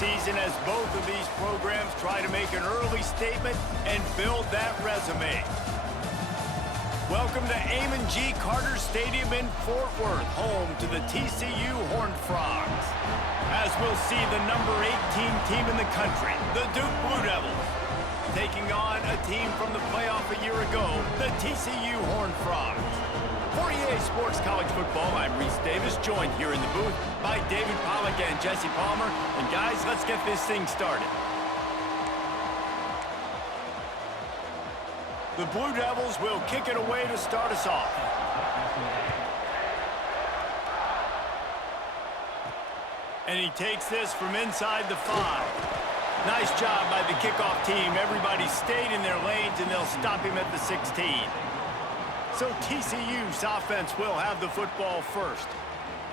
season as both of these programs try to make an early statement and build that resume. Welcome to Amon G. Carter Stadium in Fort Worth, home to the TCU Horned Frogs. As we'll see the number 18 team in the country, the Duke Blue Devils, taking on a team from the playoff a year ago, the TCU Horned Frogs. For EA Sports College Football, I'm Reese Davis, joined here in the booth by David Pollack and Jesse Palmer. And guys, let's get this thing started. The Blue Devils will kick it away to start us off. And he takes this from inside the 5. Nice job by the kickoff team. Everybody stayed in their lanes, and they'll stop him at the 16. So TCU's offense will have the football first.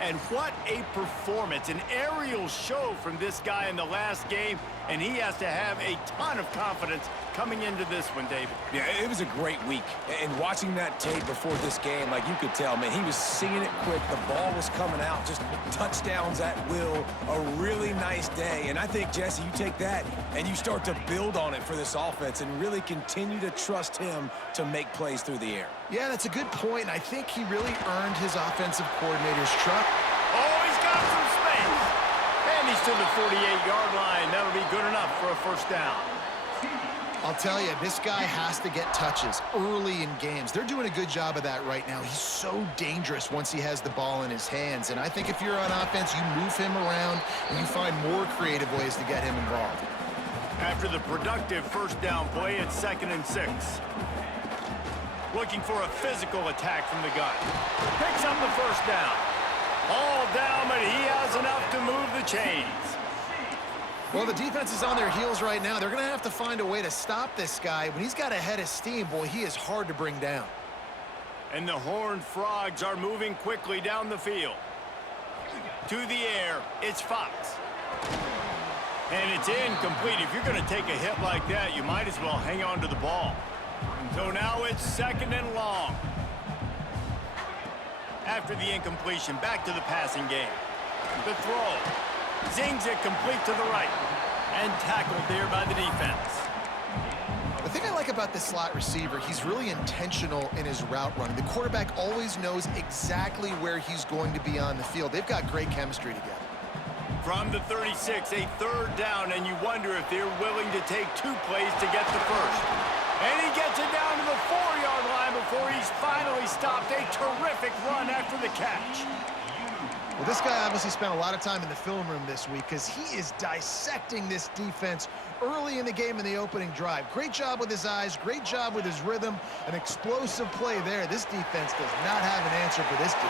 And what a performance, an aerial show from this guy in the last game, and he has to have a ton of confidence coming into this one, David. Yeah, it was a great week. And watching that tape before this game, like you could tell, man, he was seeing it quick. The ball was coming out, just touchdowns at will. A really nice day. And I think, Jesse, you take that and you start to build on it for this offense and really continue to trust him to make plays through the air. Yeah, that's a good point. And I think he really earned his offensive coordinator's trust. Oh, he's got some space. And he's to the 48-yard line. That'll be good enough for a first down. I'll tell you, this guy has to get touches early in games. They're doing a good job of that right now. He's so dangerous once he has the ball in his hands. And I think if you're on offense, you move him around and you find more creative ways to get him involved. After the productive first down play, it's 2nd and 6. Looking for a physical attack from the gun. Picks up the first down. All down, but he has enough to move the chains. Well, the defense is on their heels right now. They're going to have to find a way to stop this guy. When he's got a head of steam, boy, he is hard to bring down. And the Horned Frogs are moving quickly down the field. To the air, it's Fox. And it's incomplete. If you're going to take a hit like that, you might as well hang on to the ball. So now it's 2nd and long. After the incompletion, back to the passing game. The throw. Zings it complete to the right. And tackled there by the defense. The thing I like about this slot receiver, he's really intentional in his route running. The quarterback always knows exactly where he's going to be on the field. They've got great chemistry together. From the 36, a 3rd down, and you wonder if they're willing to take 2 plays to get the first. And he gets it down to the 4-yard line before he's finally stopped. A terrific run after the catch. Well, this guy obviously spent a lot of time in the film room this week because he is dissecting this defense early in the game in the opening drive. Great job with his eyes, great job with his rhythm, an explosive play there. This defense does not have an answer for this dude.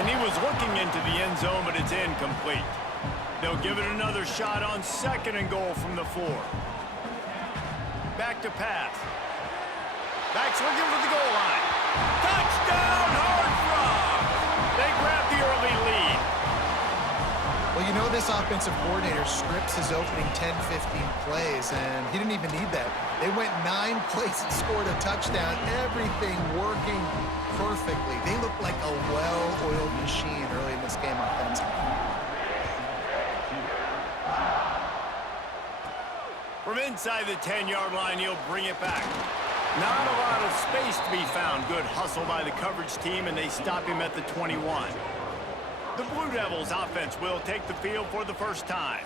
And he was looking into the end zone, but it's incomplete. They'll give it another shot on 2nd and goal from the 4. Back to pass. Back's looking for the goal line. Touchdown, Horned Frogs! They grab the early lead. Well, you know this offensive coordinator scripts his opening 10, 15 plays, and he didn't even need that. They went 9 plays and scored a touchdown. Everything working perfectly. They look like a well-oiled machine early in this game offensively. From inside the 10-yard line, he'll bring it back. Not a lot of space to be found. Good hustle by the coverage team, and they stop him at the 21. The Blue Devils offense will take the field for the first time.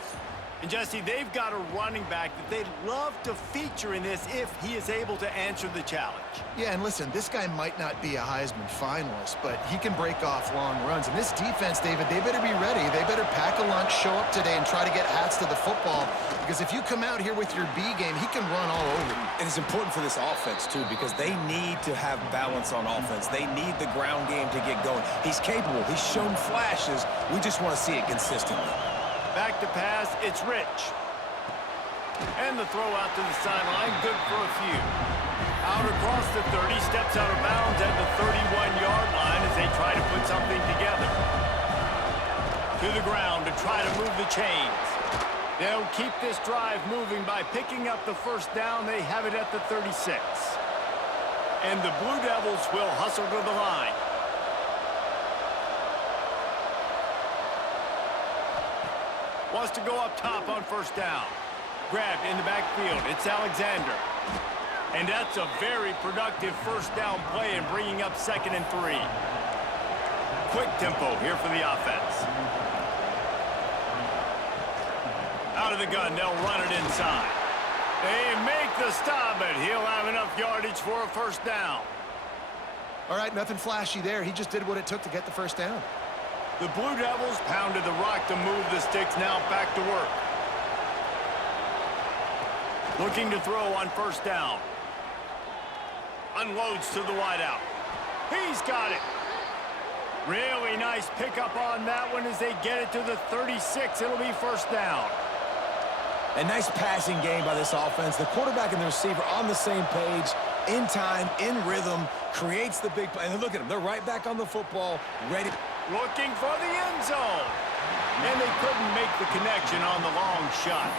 And, Jesse, they've got a running back that they'd love to feature in this if he is able to answer the challenge. Yeah, and listen, this guy might not be a Heisman finalist, but he can break off long runs. And this defense, David, they better be ready. They better pack a lunch, show up today, and try to get hats to the football. Because if you come out here with your B game, he can run all over you. And it's important for this offense, too, because they need to have balance on offense. They need the ground game to get going. He's capable. He's shown flashes. We just want to see it consistently. Back to pass, it's Rich. And the throw out to the sideline, good for a few. Out across the 30, steps out of bounds at the 31-yard line as they try to put something together. To the ground to try to move the chains. They'll keep this drive moving by picking up the first down. They have it at the 36. And the Blue Devils will hustle to the line. Wants to go up top on first down. Grabbed in the backfield. It's Alexander. And that's a very productive first down play and bringing up 2nd and 3. Quick tempo here for the offense. Out of the gun, they'll run it inside. They make the stop, but he'll have enough yardage for a first down. All right, nothing flashy there. He just did what it took to get the first down. The Blue Devils pounded the rock to move the sticks, now back to work. Looking to throw on first down. Unloads to the wideout. He's got it. Really nice pickup on that one as they get it to the 36. It'll be first down. A nice passing game by this offense. The quarterback and the receiver on the same page, in time, in rhythm, creates the big play. And look at them. They're right back on the football, ready. Looking for the end zone. And they couldn't make the connection on the long shot.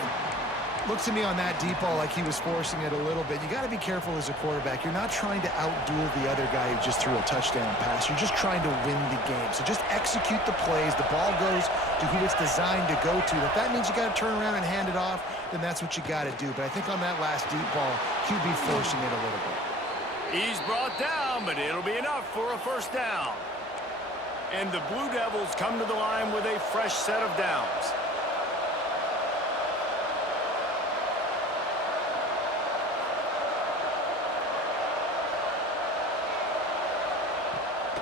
Looks to me on that deep ball like he was forcing it a little bit. You got to be careful as a quarterback. You're not trying to outduel the other guy who just threw a touchdown pass. You're just trying to win the game. So just execute the plays. The ball goes to who it's designed to go to. If that means you got to turn around and hand it off, then that's what you got to do. But I think on that last deep ball, QB forcing it a little bit. He's brought down, but it'll be enough for a first down. And the Blue Devils come to the line with a fresh set of downs.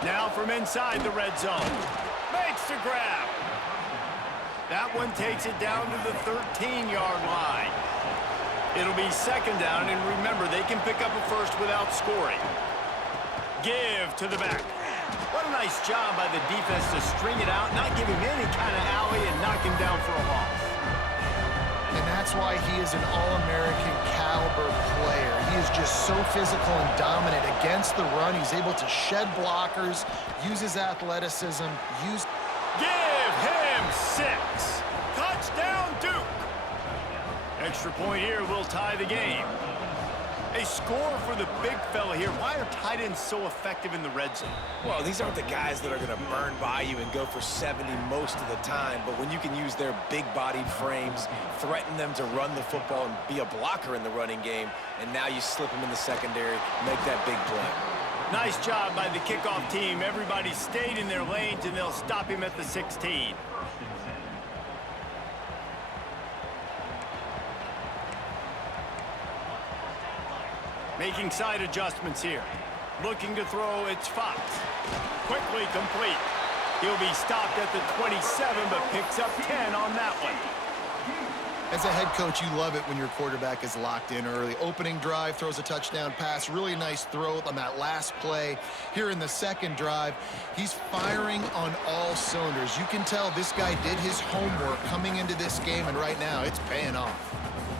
Now from inside the red zone. Makes the grab. That one takes it down to the 13-yard line. It'll be 2nd down, and remember, they can pick up a first without scoring. Give to the back. What a nice job by the defense to string it out, not give him any kind of alley, and knock him down for a loss. And that's why he is an All-American caliber player. He is just so physical and dominant against the run. He's able to shed blockers, use his athleticism, Give him 6. Touchdown, Duke. Extra point here will tie the game. A score for the big fella here. Why are tight ends so effective in the red zone? Well, these aren't the guys that are going to burn by you and go for 70 most of the time, but when you can use their big-bodied frames, threaten them to run the football and be a blocker in the running game, and now you slip them in the secondary, make that big play. Nice job by the kickoff team. Everybody stayed in their lanes, and they'll stop him at the 16. Making side adjustments here. Looking to throw, it's Fox. Quickly complete. He'll be stopped at the 27, but picks up 10 on that one. As a head coach, you love it when your quarterback is locked in early. Opening drive, throws a touchdown pass. Really nice throw on that last play. Here in the second drive, he's firing on all cylinders. You can tell this guy did his homework coming into this game, and right now it's paying off.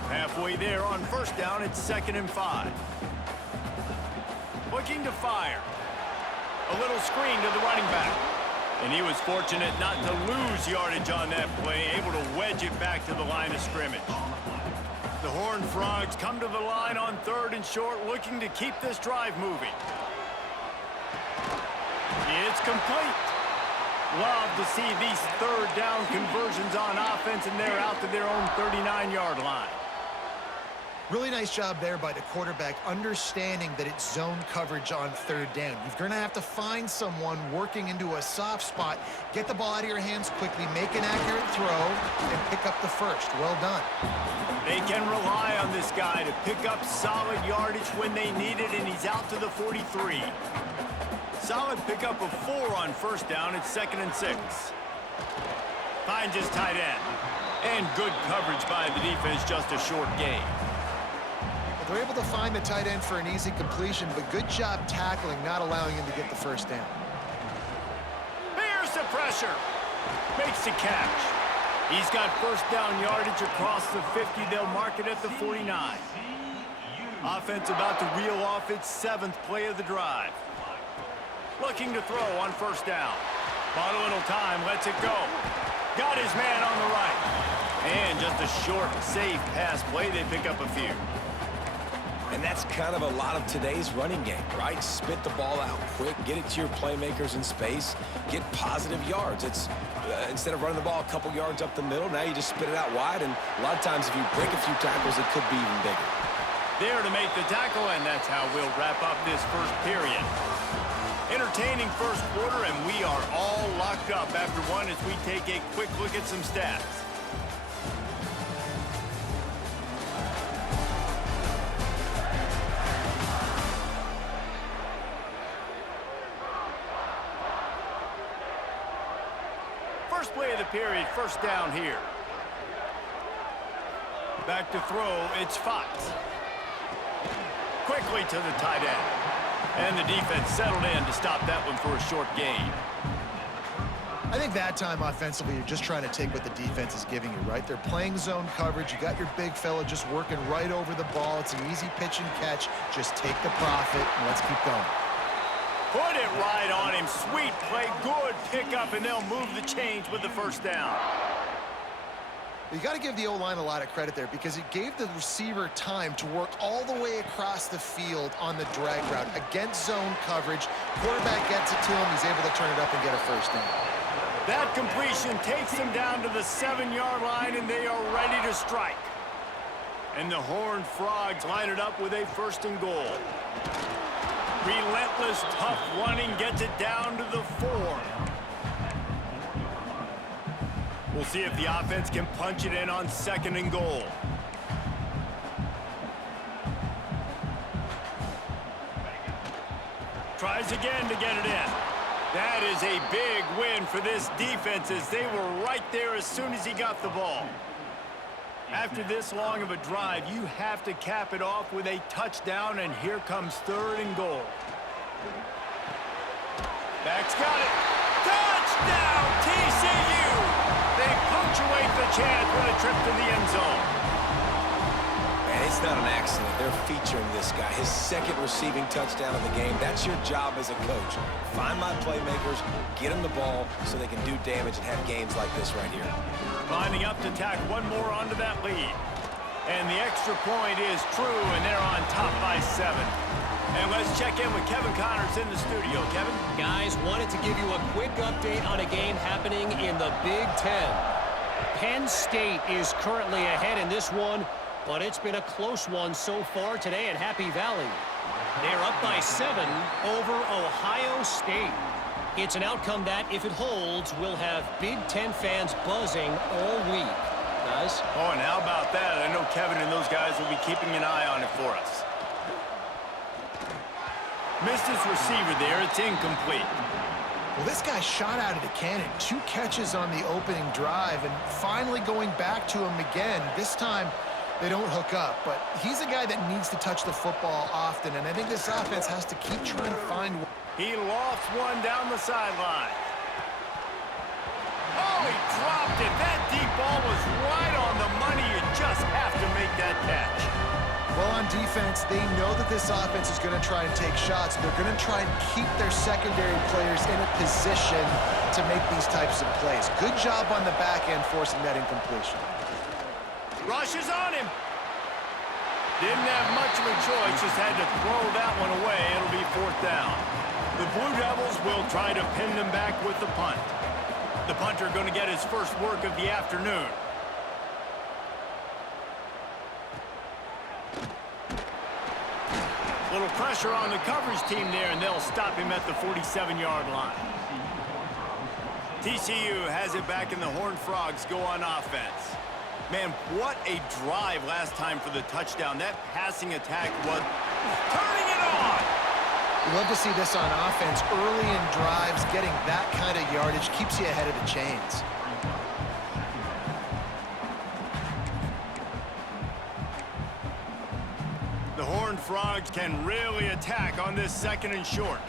Halfway there on first down, it's 2nd and 5. Looking to fire. A little screen to the running back. And he was fortunate not to lose yardage on that play, able to wedge it back to the line of scrimmage. The Horned Frogs come to the line on 3rd and short, looking to keep this drive moving. It's complete. Love to see these 3rd down conversions on offense, and they're out to their own 39-yard line. Really nice job there by the quarterback, understanding that it's zone coverage on 3rd down. You're going to have to find someone working into a soft spot, get the ball out of your hands quickly, make an accurate throw, and pick up the first. Well done. They can rely on this guy to pick up solid yardage when they need it, and he's out to the 43. Solid pickup of 4 on first down. It's 2nd and 6. Finds his tight end. And good coverage by the defense, just a short gain. They're able to find the tight end for an easy completion, but good job tackling, not allowing him to get the first down. Here's the pressure. Makes the catch. He's got first down yardage across the 50. They'll mark it at the 49. Offense about to reel off its 7th play of the drive. Looking to throw on first down. Bought a little time, lets it go. Got his man on the right. And just a short, safe pass play. They pick up a few. And that's kind of a lot of today's running game, right? Spit the ball out quick, get it to your playmakers in space, get positive yards. It's Instead of running the ball a couple yards up the middle, now you just spit it out wide, and a lot of times if you break a few tackles, it could be even bigger. There to make the tackle, and that's how we'll wrap up this first period. Entertaining first quarter, and we are all locked up after one as we take a quick look at some stats. First play of the period, first down here. Back to throw, it's Fox. Quickly to the tight end. And the defense settled in to stop that one for a short gain. I think that time offensively, you're just trying to take what the defense is giving you, right? They're playing zone coverage. You got your big fella just working right over the ball. It's an easy pitch and catch. Just take the profit and let's keep going. Put it right on him. Sweet play, good pickup, and they'll move the chains with the first down. You got to give the O-line a lot of credit there because it gave the receiver time to work all the way across the field on the drag route against zone coverage. Quarterback gets it to him. He's able to turn it up and get a first down. That completion takes them down to the 7-yard line, and they are ready to strike. And the Horned Frogs line it up with a first and goal. Relentless, tough running gets it down to the 4. We'll see if the offense can punch it in on second and goal. Tries again to get it in. That is a big win for this defense as they were right there as soon as he got the ball. After this long of a drive, you have to cap it off with a touchdown, and here comes third and goal. Back's got it. Touchdown, TCU! They punctuate the chance with a trip to the end zone. Man, it's not an accident. They're featuring this guy. His second receiving touchdown of the game. That's your job as a coach. Find my playmakers, get them the ball so they can do damage and have games like this right here. Lining up to tack one more onto that lead. And the extra point is true, and they're on top by 7. And let's check in with Kevin Connors in the studio. Kevin? Guys, wanted to give you a quick update on a game happening in the Big Ten. Penn State is currently ahead in this one, but it's been a close one so far today at Happy Valley. They're up by 7 over Ohio State. It's an outcome that, if it holds, will have Big Ten fans buzzing all week. Guys? Oh, and how about that? I know Kevin and those guys will be keeping an eye on it for us. Missed his receiver there. It's incomplete. Well, this guy shot out of the cannon. 2 catches on the opening drive, and finally going back to him again. This time, they don't hook up, but he's a guy that needs to touch the football often, and I think this offense has to keep trying to find. He lofts one down the sideline. Oh, he dropped it. That deep ball was right on the money. You just have to make that catch. Well, on defense, they know that this offense is going to try and take shots. They're going to try and keep their secondary players in a position to make these types of plays. Good job on the back end forcing that incompletion. Rush is on him. Didn't have much of a choice, just had to throw that one away. It'll be 4th down. The Blue Devils will try to pin them back with the punt. The punter going to get his first work of the afternoon. Little pressure on the coverage team there, and they'll stop him at the 47-yard line. TCU has it back, and the Horned Frogs go on offense. Man, what a drive last time for the touchdown. That passing attack was turning it on. We love to see this on offense. Early in drives, getting that kind of yardage keeps you ahead of the chains. The Horned Frogs can really attack on this 2nd and short.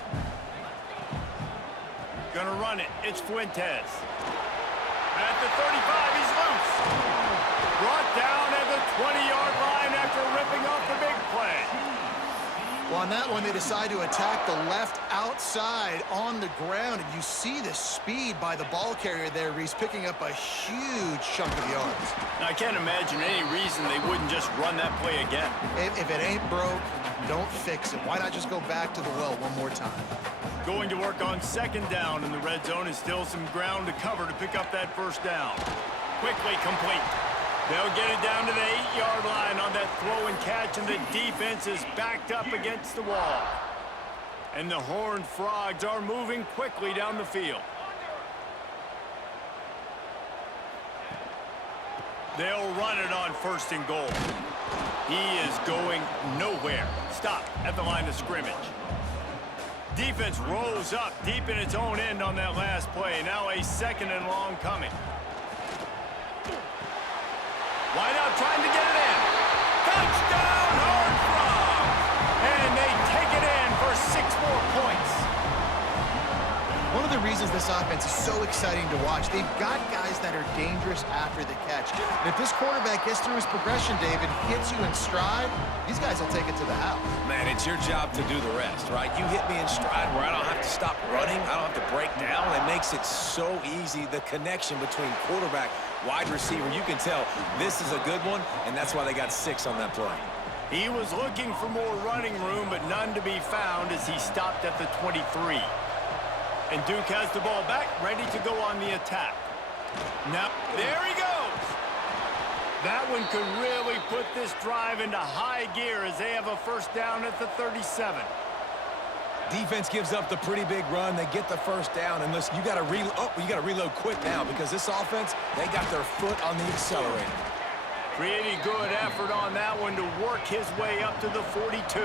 Gonna run it. It's Fuentes. At the 35, he's loose. Brought down at the 20-yard line after ripping off the big play. Well, on On that one, they decide to attack the left outside on the ground, and you see the speed by the ball carrier there, Reese, picking up a huge chunk of yards. Now, I can't imagine any reason they wouldn't just run that play again. If it ain't broke, don't fix it. Why not just go back to the well one more time? Going to work on second down in the red zone, is still some ground to cover to pick up that first down. Quickly complete. They'll get it down to the 8-yard line on that throw and catch, and the defense is backed up against the wall. And the Horned Frogs are moving quickly down the field. They'll run it on first and goal. He is going nowhere. Stop at the line of scrimmage. Defense rolls up deep in its own end on that last play. Now a second and long coming. Wide out trying to get it in. Touchdown, Horned Frogs! And they take it in for 6 more points. One of the reasons this offense is so exciting to watch, they've got guys that are dangerous after the catch. And if this quarterback gets through his progression, David, hits you in stride, these guys will take it to the house. Man, it's your job to do the rest, right? You hit me in stride where I don't have to stop running. I don't have to break down. It makes it so easy, the connection between quarterback, wide receiver. You can tell this is a good one, and that's why they got 6 on that play. He was looking for more running room, but none to be found as he stopped at the 23. And Duke has the ball back, ready to go on the attack. Now, there he goes. That one could really put this drive into high gear as they have a first down at the 37. Defense gives up the pretty big run. They get the first down, and listen, you got to reload quick now because this offense, they got their foot on the accelerator. Pretty good effort on that one to work his way up to the 42.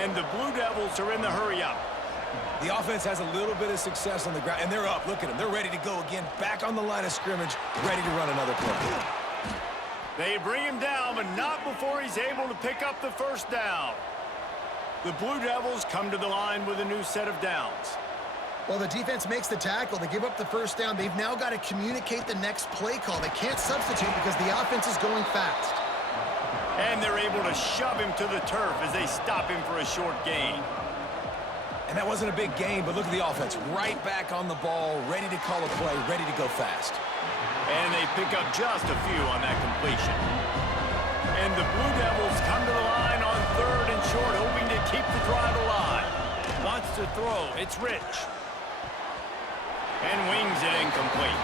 And the Blue Devils are in the hurry-up. The offense has a little bit of success on the ground, and they're up. Look at them. They're ready to go again, back on the line of scrimmage, ready to run another play. They bring him down, but not before he's able to pick up the first down. The Blue Devils come to the line with a new set of downs. Well, the defense makes the tackle. They give up the first down. They've now got to communicate the next play call. They can't substitute because the offense is going fast. And they're able to shove him to the turf as they stop him for a short gain. And that wasn't a big gain, but look at the offense. Right back on the ball, ready to call a play, ready to go fast. And they pick up just a few on that completion. And the Blue Devils come to the line on third and short, hoping to keep the drive alive. Wants to throw. It's Rich. And wings it incomplete.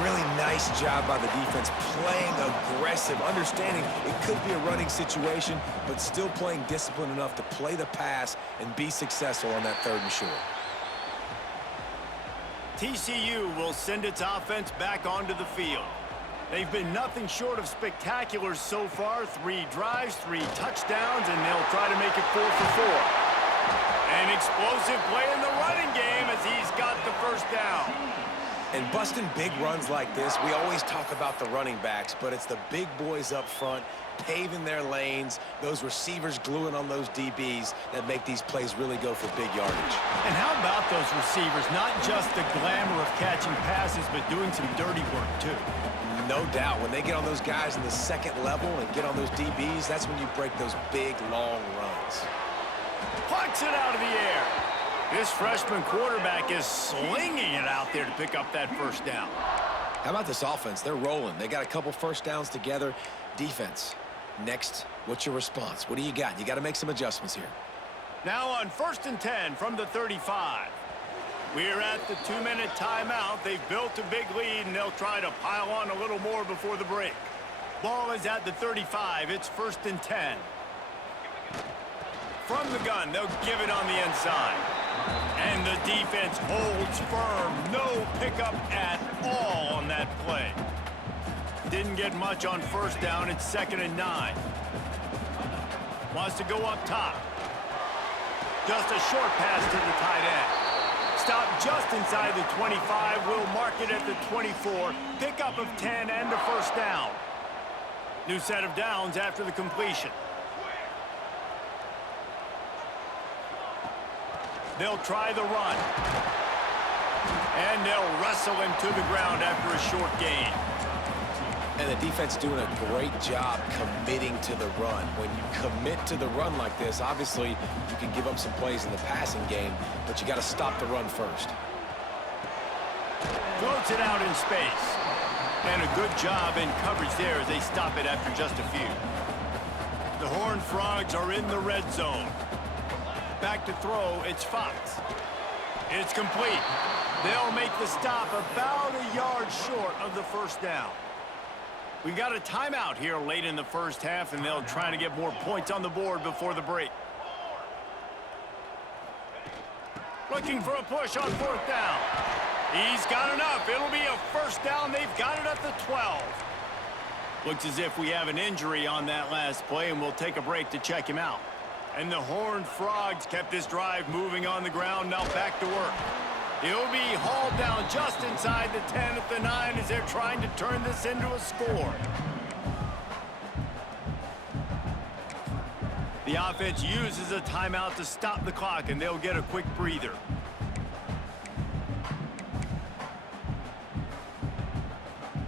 Really nice job by the defense, playing aggressive, understanding it could be a running situation, but still playing disciplined enough to play the pass and be successful on that third and short. TCU will send its offense back onto the field. They've been nothing short of spectacular so far. 3 drives, 3 touchdowns, and they'll try to make it 4 for 4. An explosive play in the running game as he's got the first down. And busting big runs like this, we always talk about the running backs, but it's the big boys up front, paving their lanes, those receivers gluing on those DBs that make these plays really go for big yardage. And how about those receivers? Not just the glamour of catching passes, but doing some dirty work, too. No doubt. When they get on those guys in the second level and get on those DBs, that's when you break those big, long runs. Plucks it out of the air. This freshman quarterback is slinging it out there to pick up that first down. How about this offense? They're rolling. They got a couple first downs together. Defense, next, what's your response? What do you got? You got to make some adjustments here. Now on 1st and 10 from the 35. We're at the 2-minute timeout. They've built a big lead, and they'll try to pile on a little more before the break. Ball is at the 35. It's 1st and 10. From the gun, they'll give it on the inside. And the defense holds firm. No pickup at all on that play. Didn't get much on first down. It's 2nd and 9. Wants to go up top. Just a short pass to the tight end. Stop just inside the 25. We'll mark it at the 24. Pickup of 10 and a first down. New set of downs after the completion. They'll try the run. And they'll wrestle him to the ground after a short gain. And the defense doing a great job committing to the run. When you commit to the run like this, obviously you can give up some plays in the passing game, but you got to stop the run first. Floats it out in space. And a good job in coverage there as they stop it after just a few. The Horned Frogs are in the red zone. Back to throw, it's Fox. It's complete. They'll make the stop about a yard short of the first down. We've got a timeout here late in the first half, and they'll try to get more points on the board before the break. Looking for a push on fourth down. He's got enough. It'll be a first down. They've got it at the 12. Looks as if we have an injury on that last play, and we'll take a break to check him out. And the Horned Frogs kept this drive moving on the ground. Now back to work. He'll be hauled down just inside the 10 at the 9 as they're trying to turn this into a score. The offense uses a timeout to stop the clock, and they'll get a quick breather.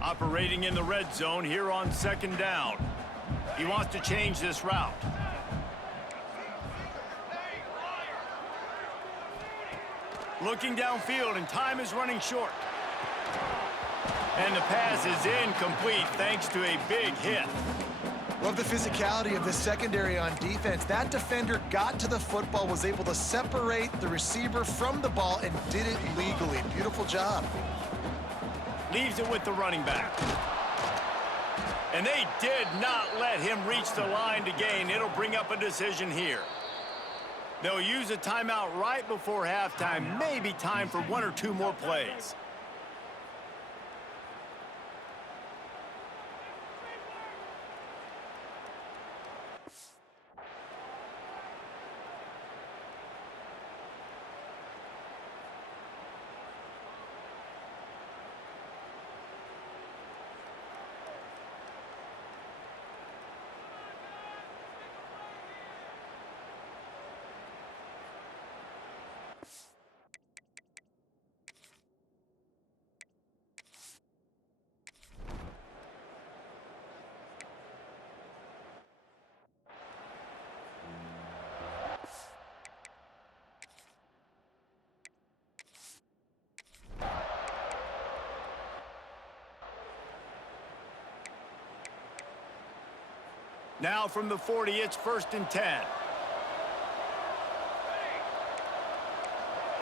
Operating in the red zone here on second down. He wants to change this route. Looking downfield, and time is running short. And the pass is incomplete thanks to a big hit. Love the physicality of the secondary on defense. That defender got to the football, was able to separate the receiver from the ball, and did it legally. Beautiful job. Leaves it with the running back. And they did not let him reach the line to gain. It'll bring up a decision here. They'll use a timeout right before halftime. Maybe time for one or two more plays. Now from the 40, it's 1st and 10.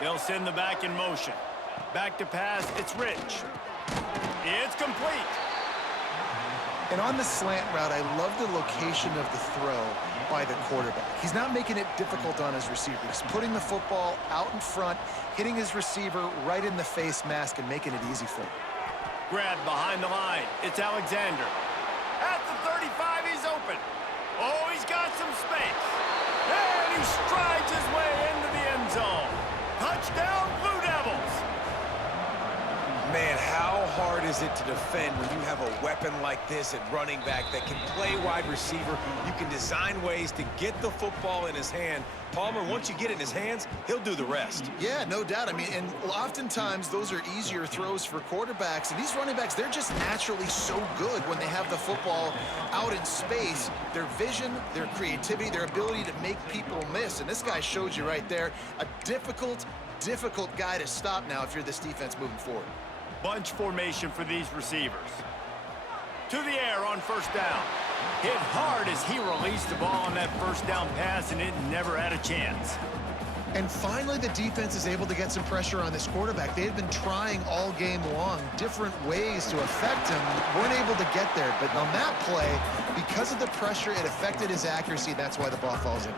They'll send the back in motion. Back to pass, it's Rich. It's complete. And on the slant route, I love the location of the throw by the quarterback. He's not making it difficult on his receiver. He's putting the football out in front, hitting his receiver right in the face mask and making it easy for him. Grab behind the line. It's Alexander. At the 35, he's open. Oh, he's got some space. And he strides his way into the end zone. Touchdown, Blue Devils. Man, how hard is it to defend when you have a weapon like this at running back that can play wide receiver? You can design ways to get the football in his hand. Palmer, once you get it in his hands, he'll do the rest. Yeah, no doubt. I mean, and oftentimes those are easier throws for quarterbacks. And these running backs, they're just naturally so good when they have the football out in space. Their vision, their creativity, their ability to make people miss. And this guy showed you right there, a difficult guy to stop now if you're this defense moving forward. Bunch formation for these receivers. To the air on first down. Hit hard as he released the ball on that first down pass, and it never had a chance. And finally, the defense is able to get some pressure on this quarterback. They had been trying all game long, different ways to affect him, weren't able to get there. But on that play, because of the pressure, it affected his accuracy. That's why the ball falls in.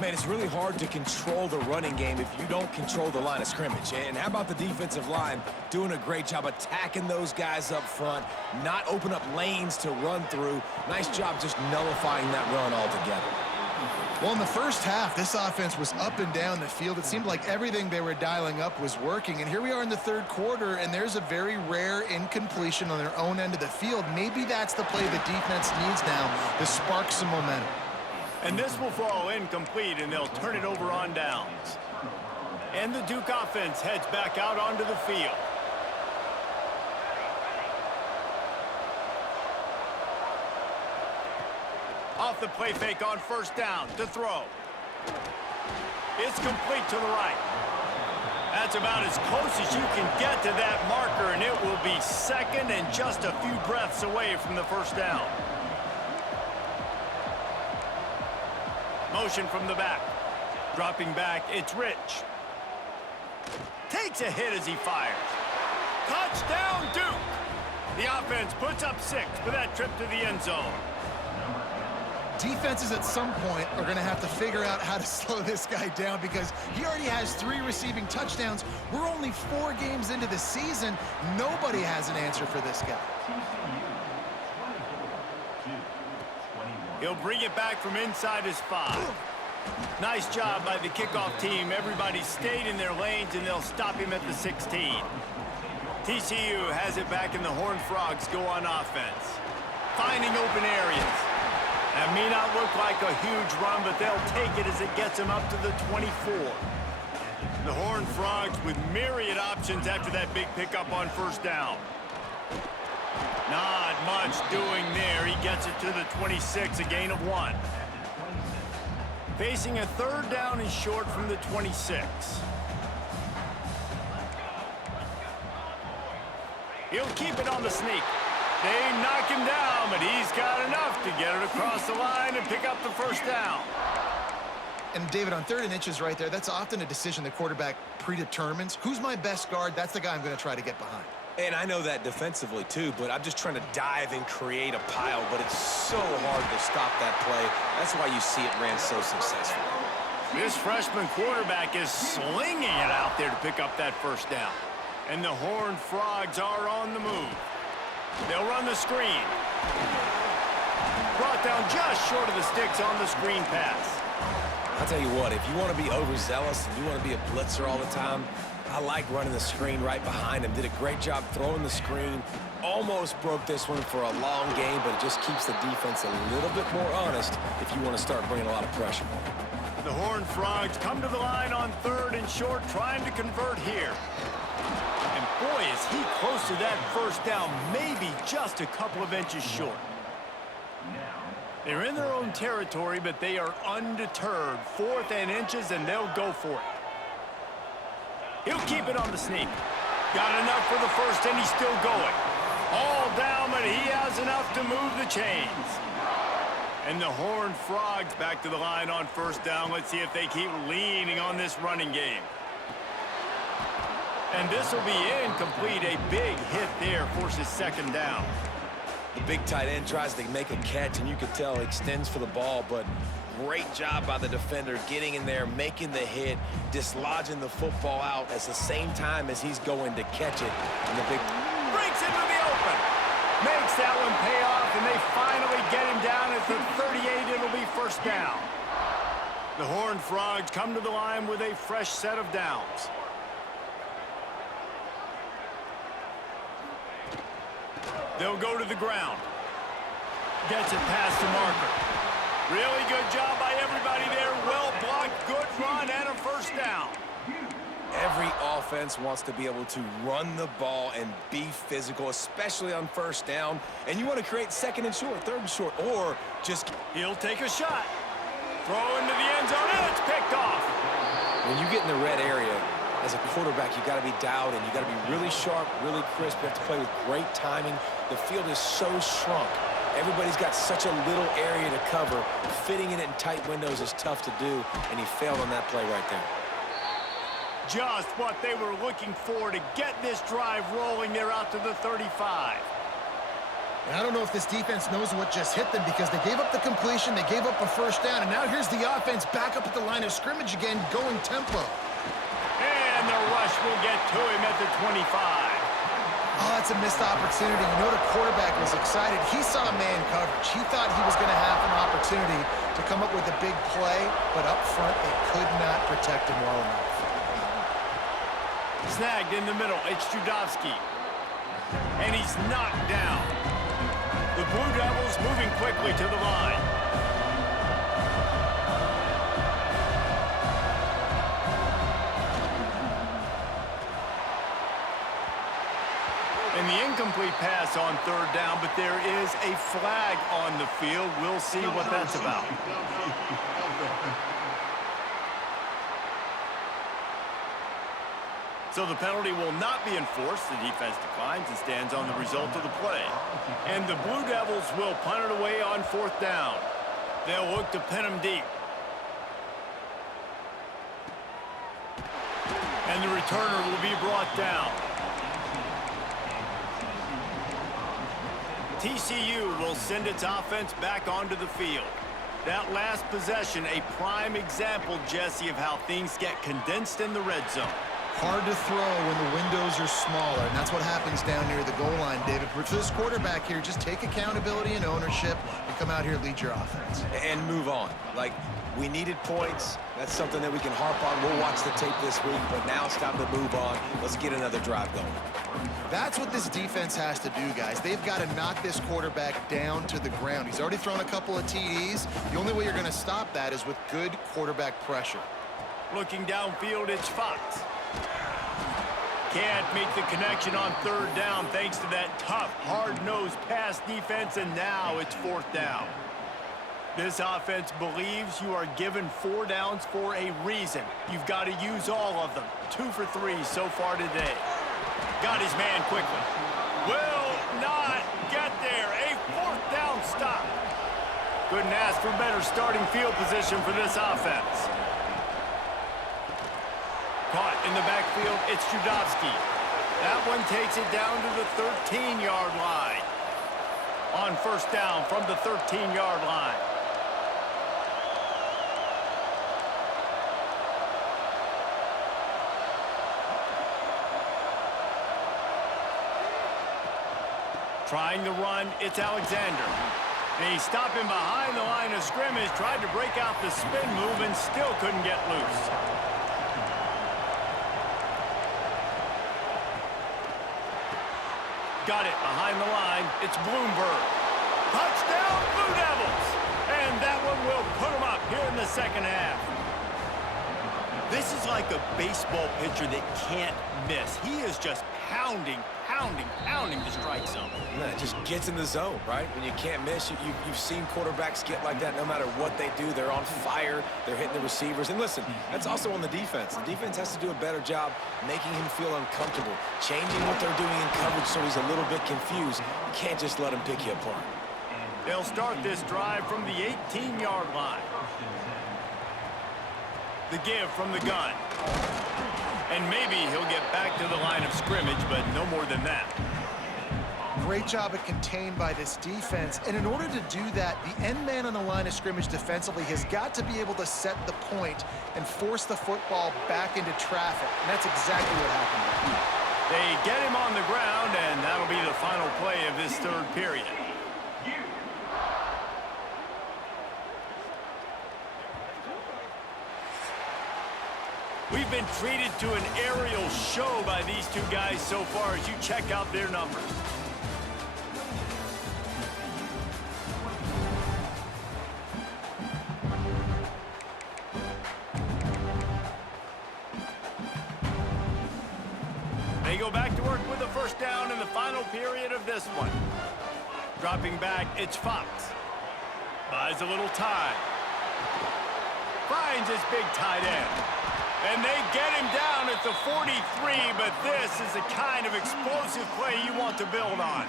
Man, it's really hard to control the running game if you don't control the line of scrimmage. And how about the defensive line doing a great job attacking those guys up front, not open up lanes to run through. Nice job just nullifying that run altogether. Well, in the first half, this offense was up and down the field. It seemed like everything they were dialing up was working. And here we are in the third quarter, and there's a very rare incompletion on their own end of the field. Maybe that's the play the defense needs now to spark some momentum. And this will fall incomplete, and they'll turn it over on downs. And the Duke offense heads back out onto the field. Off the play fake on first down to throw. It's complete to the right. That's about as close as you can get to that marker, and it will be second and just a few breaths away from the first down. Motion from the back. Dropping back, it's Rich. Takes a hit as he fires. Touchdown, Duke! The offense puts up 6 for that trip to the end zone. Defenses at some point are going to have to figure out how to slow this guy down because he already has 3 receiving touchdowns. We're only 4 games into the season. Nobody has an answer for this guy. He'll bring it back from inside his 5. Nice job by the kickoff team. Everybody stayed in their lanes, and they'll stop him at the 16. TCU has it back, and the Horned Frogs go on offense. Finding open areas. That may not look like a huge run, but they'll take it as it gets them up to the 24. The Horned Frogs with myriad options after that big pickup on first down. Not much doing there. He gets it to the 26, a gain of 1. Facing a 3rd down and short from the 26. He'll keep it on the sneak. They knock him down, but he's got enough to get it across the line and pick up the first down. And David, on 3rd and inches right there, that's often a decision the quarterback predetermines. Who's my best guard? That's the guy I'm going to try to get behind. And I know that defensively, too, but I'm just trying to dive and create a pile, but it's so hard to stop that play. That's why you see it ran so successfully. This freshman quarterback is slinging it out there to pick up that first down. And the Horned Frogs are on the move. They'll run the screen. Brought down just short of the sticks on the screen pass. I'll tell you what, if you want to be overzealous and you want to be a blitzer all the time, I like running the screen right behind him. Did a great job throwing the screen. Almost broke this one for a long game, but it just keeps the defense a little bit more honest if you want to start bringing a lot of pressure. The Horned Frogs come to the line on 3rd and short, trying to convert here. And boy, is he close to that first down, maybe just a couple of inches short. They're in their own territory, but they are undeterred. 4th and inches, and they'll go for it. He'll keep it on the sneak. Got enough for the first, and he's still going. All down, but he has enough to move the chains. And the Horned Frogs back to the line on first down. Let's see if they keep leaning on this running game. And this will be incomplete. A big hit there forces 2nd down. The big tight end tries to make a catch, and you could tell he extends for the ball, but great job by the defender getting in there, making the hit, dislodging the football out at the same time as he's going to catch it. And the big breaks into the open. Makes that one pay off, and they finally get him down at the 38. It'll be first down. The Horned Frogs come to the line with a fresh set of downs. They'll go to the ground. Gets it past the marker. Really good job by everybody there. Well blocked, good run, and a first down. Every offense wants to be able to run the ball and be physical, especially on first down. And you want to create 2nd and short, 3rd and short, or just... He'll take a shot. Throw into the end zone, and it's picked off. When you get in the red area, as a quarterback, you got to be dialed in. You got to be really sharp, really crisp. You have to play with great timing. The field is so shrunk. Everybody's got such a little area to cover. Fitting it in tight windows is tough to do, and he failed on that play right there. Just what they were looking for to get this drive rolling. They're out to the 35. And I don't know if this defense knows what just hit them because they gave up the completion, they gave up a first down, and now here's the offense back up at the line of scrimmage again, going tempo. And the rush will get to him at the 25. Oh, that's a missed opportunity. You know the quarterback was excited. He saw man coverage. He thought he was going to have an opportunity to come up with a big play, but up front, they could not protect him well enough. Snagged in the middle. It's Judowski. And he's knocked down. The Blue Devils moving quickly to the line. And the incomplete incomplete pass on third down, but there is a flag on the field. We'll see what that's about. So the penalty will not be enforced. The defense declines and stands on the result of the play. And the Blue Devils will punt it away on fourth down. They'll look to pin them deep. And the returner will be brought down. TCU will send its offense back onto the field. That last possession, a prime example, Jesse, of how things get condensed in the red zone. Hard to throw when the windows are smaller, and that's what happens down near the goal line, David. For this quarterback here, just take accountability and ownership and come out here and lead your offense. And move on. Like, we needed points. That's something that we can harp on. We'll watch the tape this week, but now it's time to move on. Let's get another drive going. That's what this defense has to do, guys. They've got to knock this quarterback down to the ground. He's already thrown a couple of TDs. The only way you're going to stop that is with good quarterback pressure. Looking downfield, it's Fox. Can't make the connection on third down thanks to that tough, hard-nosed pass defense, and now it's fourth down. This offense believes you are given 4 downs for a reason. You've got to use all of them. 2 for 3 so far today. Got his man quickly. Will not get there. A fourth down stop. Couldn't ask for better starting field position for this offense. Caught in the backfield, it's Judovsky. That one takes it down to the 13-yard line. On first down from the 13-yard line. Trying to run, it's Alexander. And he's stopping behind the line of scrimmage, tried to break out the spin move and still couldn't get loose. Got it behind the line. It's Bloomberg. Touchdown, Blue Devils! And that one will put them up here in the second half. This is like a baseball pitcher that can't miss. He is just pounding the strike zone. Yeah, it just gets in the zone, right? When you can't miss, you've seen quarterbacks get like that no matter what they do. They're on fire. They're hitting the receivers. And listen, that's also on the defense. The defense has to do a better job making him feel uncomfortable, changing what they're doing in coverage so he's a little bit confused. You can't just let him pick you apart. They'll start this drive from the 18-yard line. The give from the gun. And maybe he'll get back to the line of scrimmage, but no more than that. Great job at contained by this defense. And in order to do that, the end man on the line of scrimmage defensively has got to be able to set the point and force the football back into traffic. And that's exactly what happened. They get him on the ground, and that'll be the final play of this third period. We've been treated to an aerial show by these two guys so far as you check out their numbers. They go back to work with a first down in the final period of this one. Dropping back, it's Fox. Buys a little time. Finds his big tight end. And they get him down at the 43, but this is the kind of explosive play you want to build on.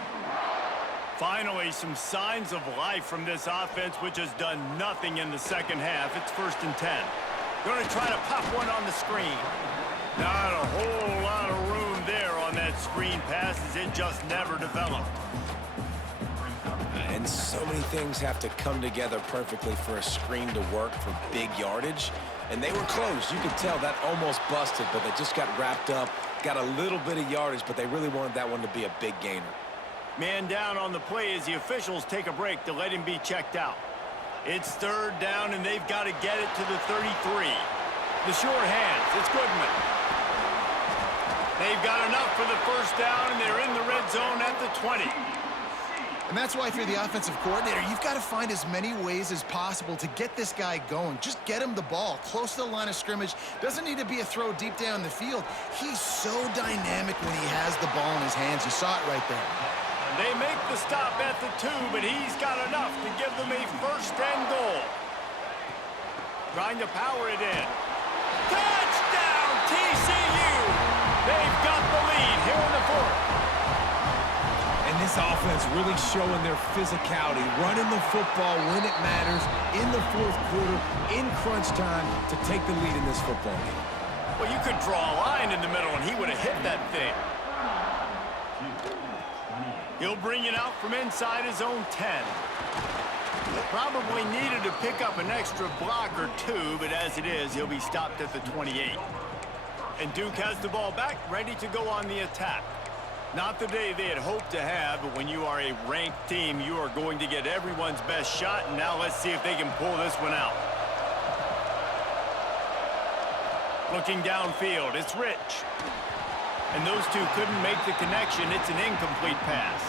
Finally, some signs of life from this offense, which has done nothing in the second half. It's 1st and 10. Going to try to pop one on the screen. Not a whole lot of room there on that screen pass as it just never developed. And so many things have to come together perfectly for a screen to work for big yardage. And they were close. You could tell that almost busted, but they just got wrapped up, got a little bit of yardage, but they really wanted that one to be a big gainer. Man down on the play as the officials take a break to let him be checked out. It's third down, and they've got to get it to the 33. The short hands, it's Goodman. They've got enough for the first down, and they're in the red zone at the 20. And that's why if you're the offensive coordinator, you've got to find as many ways as possible to get this guy going. Just get him the ball close to the line of scrimmage. Doesn't need to be a throw deep down the field. He's so dynamic when he has the ball in his hands. You saw it right there. They make the stop at the 2, but he's got enough to give them a first and goal. Trying to power it in. Touchdown, TCU! They've got the lead here in the 4th. And this offense really showing their physicality, running the football when it matters, in the 4th quarter, in crunch time, to take the lead in this football game. Well, you could draw a line in the middle, and he would have hit that thing. He'll bring it out from inside his own 10. Probably needed to pick up an extra block or 2, but as it is, he'll be stopped at the 28. And Duke has the ball back, ready to go on the attack. Not the day they had hoped to have, but when you are a ranked team, you are going to get everyone's best shot, and now let's see if they can pull this one out. Looking downfield, it's Rich. And those two couldn't make the connection. It's an incomplete pass.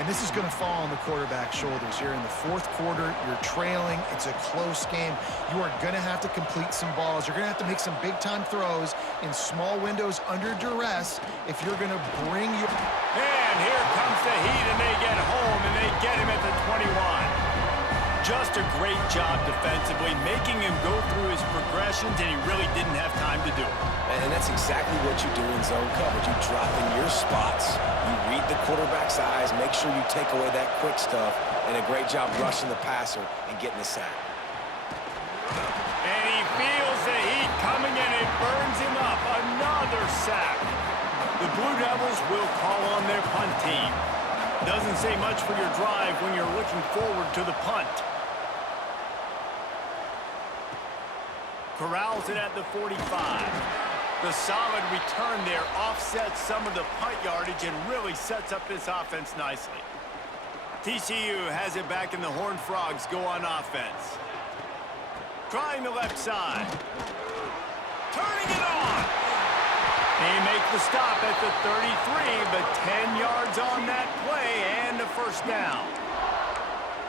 And this is going to fall on the quarterback's shoulders here in the 4th quarter. You're trailing. It's a close game. You are going to have to complete some balls. You're going to have to make some big-time throws in small windows under duress if you're going to bring your... And here comes the heat, and they get home, and they get him at the 21. Just a great job defensively, making him go through his progressions, and he really didn't have time to do it. And that's exactly what you do in zone coverage. You drop in your spots, you read the quarterback's eyes, make sure you take away that quick stuff, and a great job rushing the passer and getting the sack. And he feels the heat coming, and it burns him up. Another sack. The Blue Devils will call on their punt team. Doesn't say much for your drive when you're looking forward to the punt. Corrals it at the 45. The solid return there offsets some of the punt yardage and really sets up this offense nicely. TCU has it back, and the Horned Frogs go on offense. Trying the left side. Turning it on. They make the stop at the 33, but 10 yards on that play and a first down.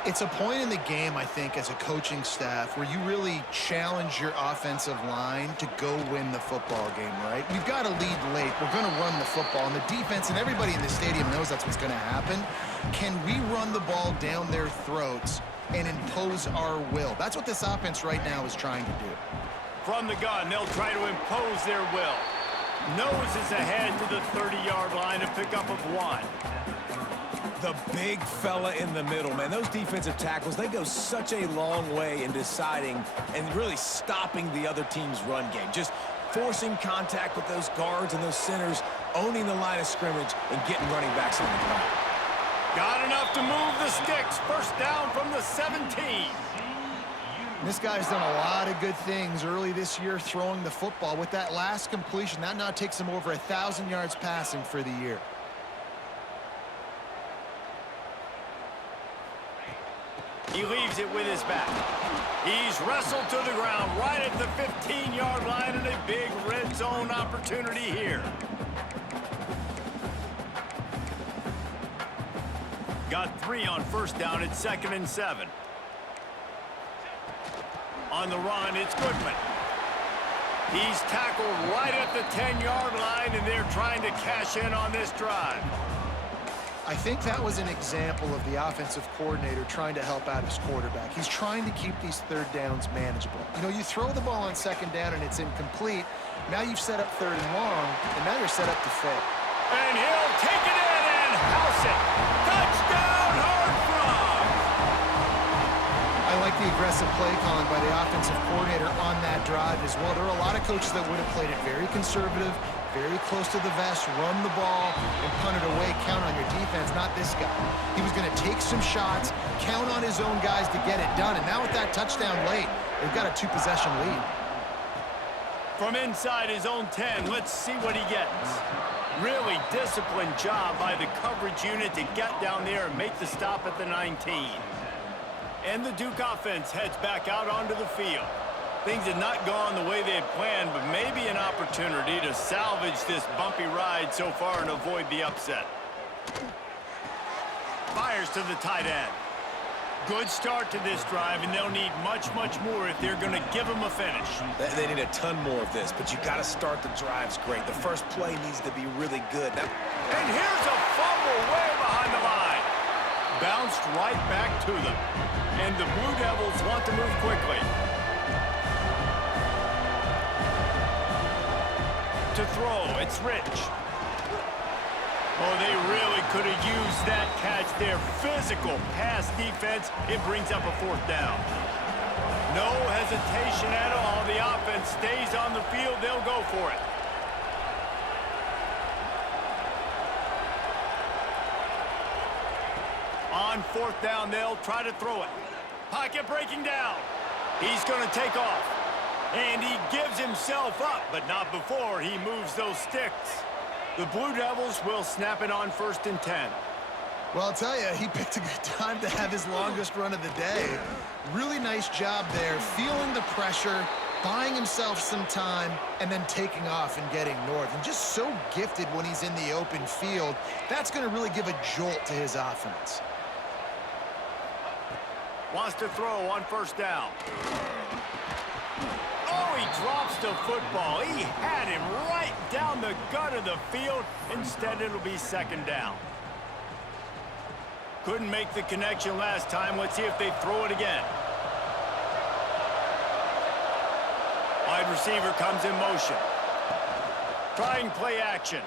It's a point in the game, I think, as a coaching staff where you really challenge your offensive line to go win the football game, right? We've got to lead late. We're going to run the football. And the defense and everybody in the stadium knows that's what's going to happen. Can we run the ball down their throats and impose our will? That's what this offense right now is trying to do. From the gun, they'll try to impose their will. Noses ahead to the 30-yard line, a pickup of 1. The big fella in the middle, man. Those defensive tackles, they go such a long way in deciding and really stopping the other team's run game. Just forcing contact with those guards and those centers, owning the line of scrimmage, and getting running backs on the ground. Got enough to move the sticks. First down from the 17. This guy's done a lot of good things early this year throwing the football. With that last completion, that now takes him over 1,000 yards passing for the year. He leaves it with his back. He's wrestled to the ground right at the 15-yard line, and a big red zone opportunity here. Got 3 on first down. It's 2nd and 7. On the run, it's Goodman. He's tackled right at the 10-yard line, and they're trying to cash in on this drive. I think that was an example of the offensive coordinator trying to help out his quarterback. He's trying to keep these third downs manageable. You know, you throw the ball on second down and it's incomplete. Now you've set up 3rd and long, and now you're set up to fail. And he'll take it in and house it. Touchdown, Horned Frogs! I like the aggressive play calling by the offensive coordinator on that drive as well. There are a lot of coaches that would have played it very conservative, very close to the vest, run the ball, and punt it away, count on your defense. Not this guy. He was going to take some shots, count on his own guys to get it done. And now with that touchdown late, they've got a 2-possession lead. From inside his own 10, let's see what he gets. Really disciplined job by the coverage unit to get down there and make the stop at the 19. And the Duke offense heads back out onto the field. Things had not gone the way they had planned, but maybe an opportunity to salvage this bumpy ride so far and avoid the upset. Fires to the tight end. Good start to this drive, and they'll need much, much more if they're going to give them a finish. They need a ton more of this, but you got to start the drives great. The first play needs to be really good. And here's a fumble way behind the line. Bounced right back to them. And the Blue Devils want to move quickly. To throw, it's Rich. Oh, they really could have used that catch there. Physical pass defense. It brings up a 4th down. No hesitation at all. The offense stays on the field. They'll go for it. On 4th down, they'll try to throw it. Pocket breaking down. He's going to take off. And he gives himself up, but not before he moves those sticks. The Blue Devils will snap it on 1st and 10. Well, I'll tell you, he picked a good time to have his longest run of the day. Really nice job there, feeling the pressure, buying himself some time, and then taking off and getting north. And just so gifted when he's in the open field. That's going to really give a jolt to his offense. Wants to throw on 1st down. Oh, he drops the football. He had him right down the gut of the field. Instead, it'll be 2nd down. Couldn't make the connection last time. Let's see if they throw it again. Wide receiver comes in motion. Trying play action.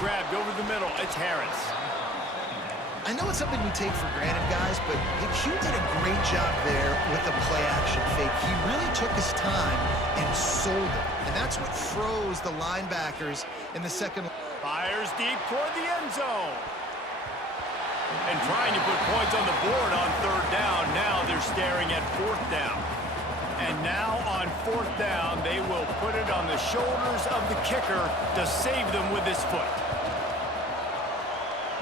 Grabbed over the middle. It's Harris. I know it's something we take for granted, guys, but Q did a great job there with the play-action fake. He really took his time and sold it, and that's what froze the linebackers in the second. Fires deep toward the end zone. And trying to put points on the board on 3rd down. Now they're staring at 4th down. And now on 4th down, they will put it on the shoulders of the kicker to save them with his foot.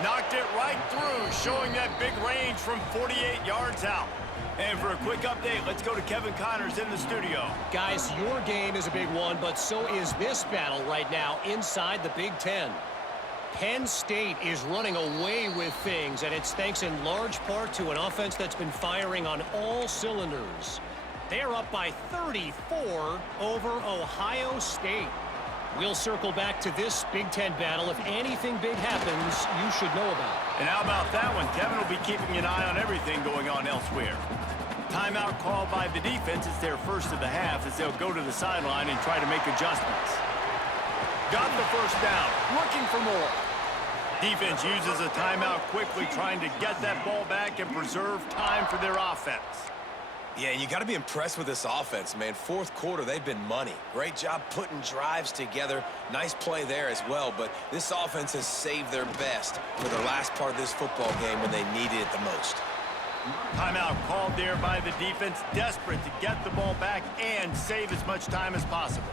Knocked it right through, showing that big range from 48 yards out. And for a quick update, let's go to Kevin Connors in the studio. Guys, your game is a big one, but so is this battle right now inside the Big Ten. Penn State is running away with things, and it's thanks in large part to an offense that's been firing on all cylinders. They're up by 34 over Ohio State. We'll circle back to this Big Ten battle. If anything big happens, you should know about it. And how about that one? Kevin will be keeping an eye on everything going on elsewhere. Timeout called by the defense. It's their first of the half as they'll go to the sideline and try to make adjustments. Got the 1st down. Looking for more. Defense uses a timeout quickly, trying to get that ball back and preserve time for their offense. Yeah, you got to be impressed with this offense, man. 4th quarter, they've been money. Great job putting drives together. Nice play there as well, but this offense has saved their best for the last part of this football game when they needed it the most. Timeout called there by the defense, desperate to get the ball back and save as much time as possible.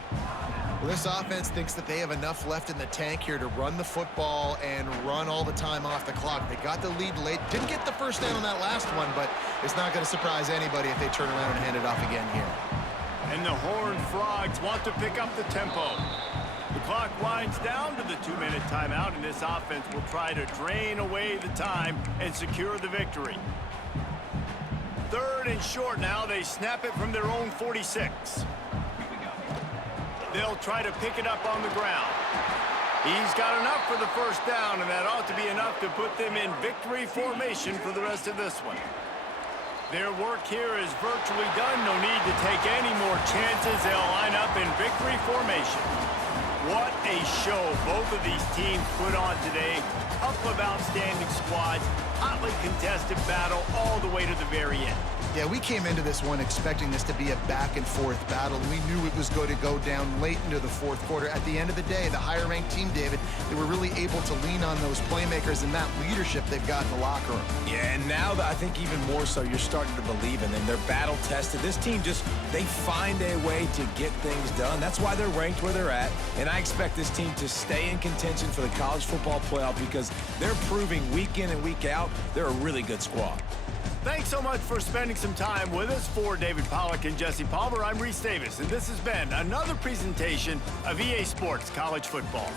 Well, this offense thinks that they have enough left in the tank here to run the football and run all the time off the clock. They got the lead late. Didn't get the 1st down on that last one, but it's not going to surprise anybody if they turn around and hand it off again here. And the Horned Frogs want to pick up the tempo. The clock winds down to the 2-minute timeout, and this offense will try to drain away the time and secure the victory. 3rd and short now. They snap it from their own 46. They'll try to pick it up on the ground. He's got enough for the 1st down, and that ought to be enough to put them in victory formation for the rest of this one. Their work here is virtually done. No need to take any more chances. They'll line up in victory formation. What a show both of these teams put on today. Couple of outstanding squads. Hotly contested battle all the way to the very end. Yeah, we came into this one expecting this to be a back-and-forth battle. We knew it was going to go down late into the 4th quarter. At the end of the day, the higher-ranked team, David, they were really able to lean on those playmakers and that leadership they've got in the locker room. Yeah, and now I think even more so, you're starting to believe in them. They're battle-tested. This team they find a way to get things done. That's why they're ranked where they're at, and I expect this team to stay in contention for the college football playoff because they're proving week in and week out they're a really good squad. Thanks so much for spending some time with us. For David Pollack and Jesse Palmer, I'm Reese Davis, and this has been another presentation of EA Sports College Football.